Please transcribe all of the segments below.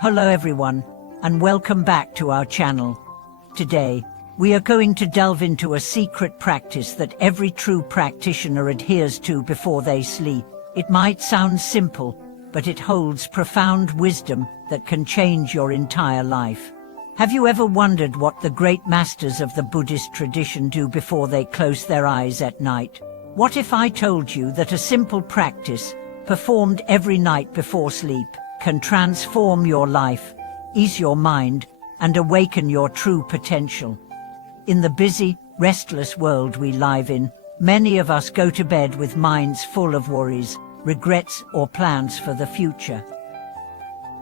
Hello everyone, and welcome back to our channel. Today, we are going to delve into a secret practice that every true practitioner adheres to before they sleep. It might sound simple, but it holds profound wisdom that can change your entire life. Have you ever wondered what the great masters of the Buddhist tradition do before they close their eyes at night? What if I told you that a simple practice, performed every night before sleep, can transform your life, ease your mind, and awaken your true potential? In the busy, restless world we live in, many of us go to bed with minds full of worries, regrets, or plans for the future.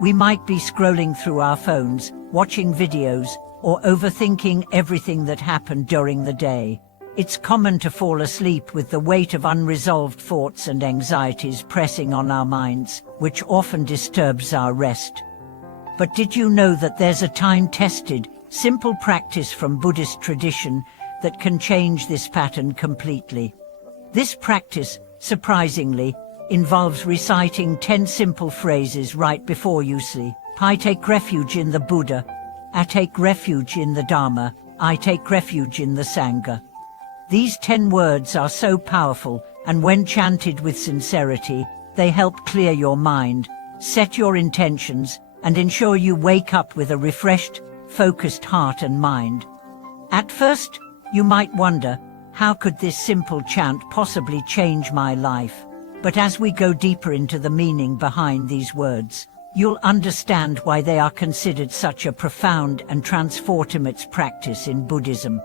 We might be scrolling through our phones, watching videos, or overthinking everything that happened during the day. It's common to fall asleep with the weight of unresolved thoughts and anxieties pressing on our minds, which often disturbs our rest. But did you know that there's a time-tested, simple practice from Buddhist tradition that can change this pattern completely? This practice, surprisingly, involves reciting 10 simple phrases right before you sleep. I take refuge in the Buddha. I take refuge in the Dharma. I take refuge in the Sangha. These 10 words are so powerful, and when chanted with sincerity, they help clear your mind, set your intentions, and ensure you wake up with a refreshed, focused heart and mind. At first, you might wonder, how could this simple chant possibly change my life? But as we go deeper into the meaning behind these words, you'll understand why they are considered such a profound and transformative practice in Buddhism.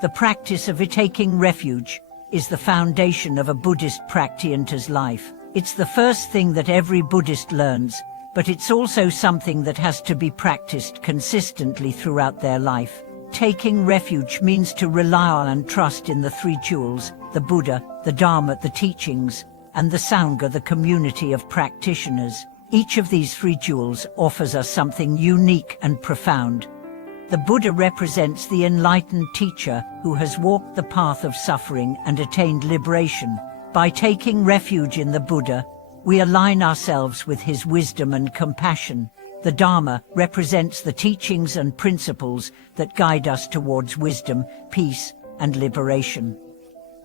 The practice of taking refuge is the foundation of a Buddhist practitioner's life. It's the first thing that every Buddhist learns, but it's also something that has to be practiced consistently throughout their life. Taking refuge means to rely on and trust in the three jewels, the Buddha, the Dharma, the teachings, and the Sangha, the community of practitioners. Each of these three jewels offers us something unique and profound. The Buddha represents the enlightened teacher who has walked the path of suffering and attained liberation. By taking refuge in the Buddha, we align ourselves with his wisdom and compassion. The Dharma represents the teachings and principles that guide us towards wisdom, peace, and liberation.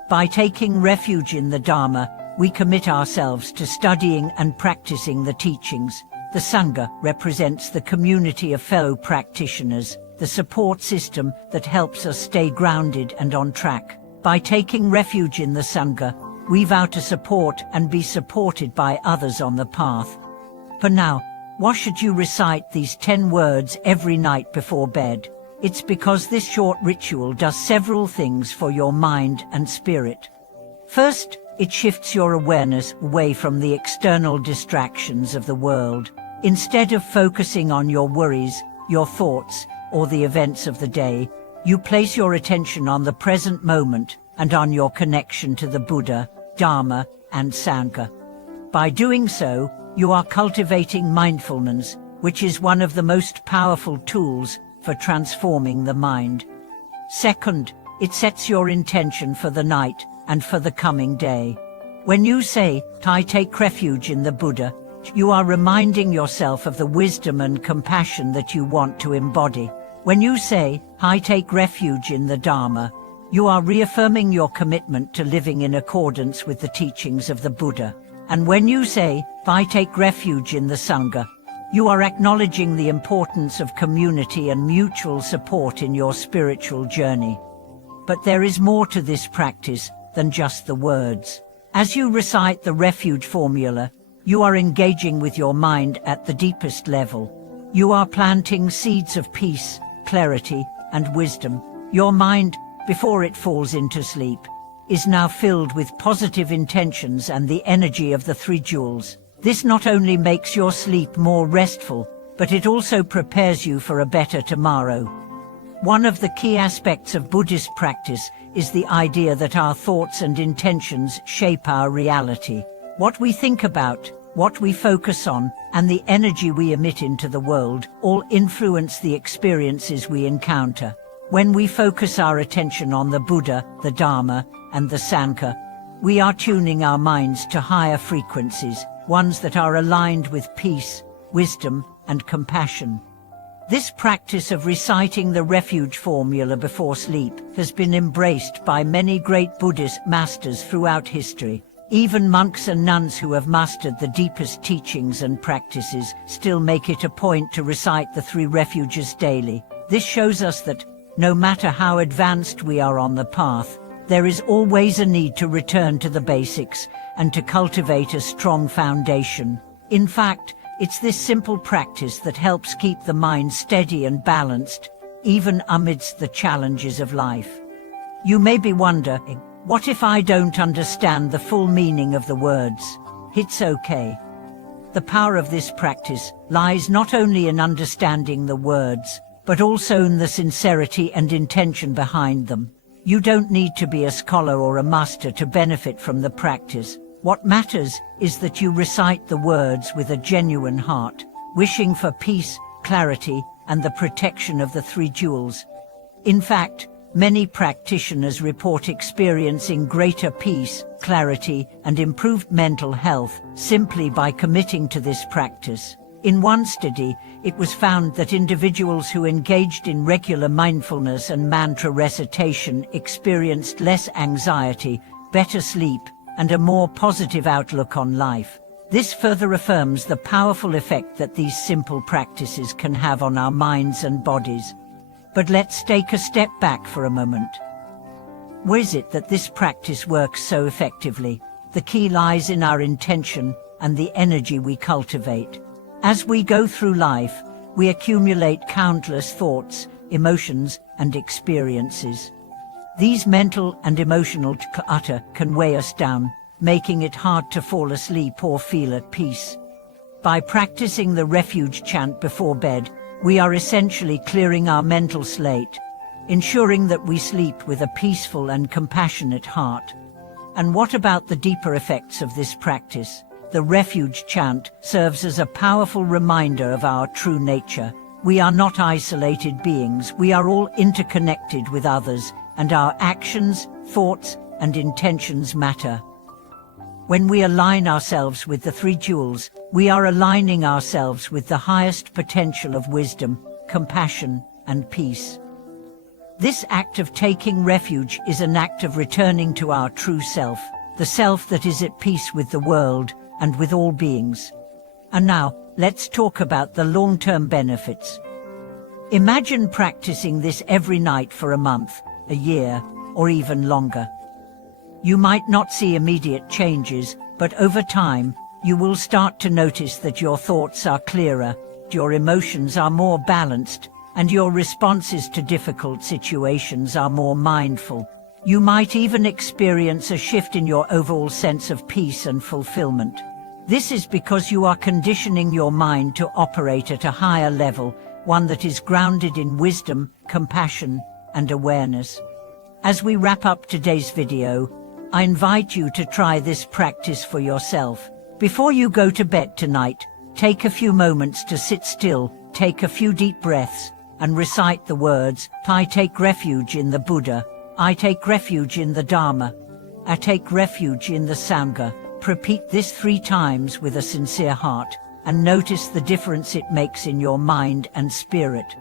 By taking refuge in the Dharma, we commit ourselves to studying and practicing the teachings. The Sangha represents the community of fellow practitioners, the support system that helps us stay grounded and on track. By taking refuge in the Sangha, we vow to support and be supported by others on the path. For now, why should you recite these 10 words every night before bed? It's because this short ritual does several things for your mind and spirit. First, it shifts your awareness away from the external distractions of the world. Instead of focusing on your worries, your thoughts, or the events of the day, you place your attention on the present moment and on your connection to the Buddha, Dharma, and Sangha. By doing so, you are cultivating mindfulness, which is one of the most powerful tools for transforming the mind. Second, it sets your intention for the night and for the coming day. When you say, I take refuge in the Buddha, you are reminding yourself of the wisdom and compassion that you want to embody. When you say, I take refuge in the Dharma, you are reaffirming your commitment to living in accordance with the teachings of the Buddha. And when you say, I take refuge in the Sangha, you are acknowledging the importance of community and mutual support in your spiritual journey. But there is more to this practice than just the words. As you recite the refuge formula, you are engaging with your mind at the deepest level. You are planting seeds of peace, clarity, and wisdom. Your mind, before it falls into sleep, is now filled with positive intentions and the energy of the three jewels. This not only makes your sleep more restful, but it also prepares you for a better tomorrow. One of the key aspects of Buddhist practice is the idea that our thoughts and intentions shape our reality. What we think about, what we focus on, and the energy we emit into the world all influence the experiences we encounter. When we focus our attention on the Buddha, the Dharma, and the Sangha, we are tuning our minds to higher frequencies, ones that are aligned with peace, wisdom, and compassion. This practice of reciting the refuge formula before sleep has been embraced by many great Buddhist masters throughout history. Even monks and nuns who have mastered the deepest teachings and practices still make it a point to recite the 3 refuges daily. This shows us that, no matter how advanced we are on the path, there is always a need to return to the basics and to cultivate a strong foundation. In fact, it's this simple practice that helps keep the mind steady and balanced, even amidst the challenges of life. You may be wondering, what if I don't understand the full meaning of the words? It's okay. The power of this practice lies not only in understanding the words, but also in the sincerity and intention behind them. You don't need to be a scholar or a master to benefit from the practice. What matters is that you recite the words with a genuine heart, wishing for peace, clarity, and the protection of the 3 jewels. In fact, many practitioners report experiencing greater peace, clarity, and improved mental health simply by committing to this practice. In one study, it was found that individuals who engaged in regular mindfulness and mantra recitation experienced less anxiety, better sleep, and a more positive outlook on life. This further affirms the powerful effect that these simple practices can have on our minds and bodies. But let's take a step back for a moment. Why is it that this practice works so effectively? The key lies in our intention and the energy we cultivate. As we go through life, we accumulate countless thoughts, emotions, and experiences. These mental and emotional clutter can weigh us down, making it hard to fall asleep or feel at peace. By practicing the refuge chant before bed, we are essentially clearing our mental slate, ensuring that we sleep with a peaceful and compassionate heart. And what about the deeper effects of this practice? The refuge chant serves as a powerful reminder of our true nature. We are not isolated beings, we are all interconnected with others, and our actions, thoughts, and intentions matter. When we align ourselves with the 3 jewels, we are aligning ourselves with the highest potential of wisdom, compassion, and peace. This act of taking refuge is an act of returning to our true self, the self that is at peace with the world and with all beings. And now, let's talk about the long-term benefits. Imagine practicing this every night for a month, a year, or even longer. You might not see immediate changes, but over time, you will start to notice that your thoughts are clearer, your emotions are more balanced, and your responses to difficult situations are more mindful. You might even experience a shift in your overall sense of peace and fulfillment. This is because you are conditioning your mind to operate at a higher level, one that is grounded in wisdom, compassion, and awareness. As we wrap up today's video, I invite you to try this practice for yourself. Before you go to bed tonight, take a few moments to sit still, take a few deep breaths, and recite the words, I take refuge in the Buddha, I take refuge in the Dharma, I take refuge in the Sangha. Repeat this 3 times with a sincere heart, and notice the difference it makes in your mind and spirit.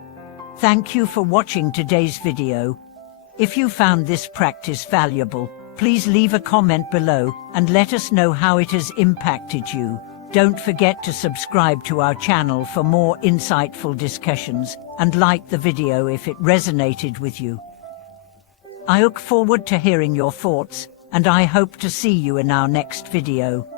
Thank you for watching today's video. If you found this practice valuable, please leave a comment below and let us know how it has impacted you. Don't forget to subscribe to our channel for more insightful discussions, and like the video if it resonated with you. I look forward to hearing your thoughts, and I hope to see you in our next video.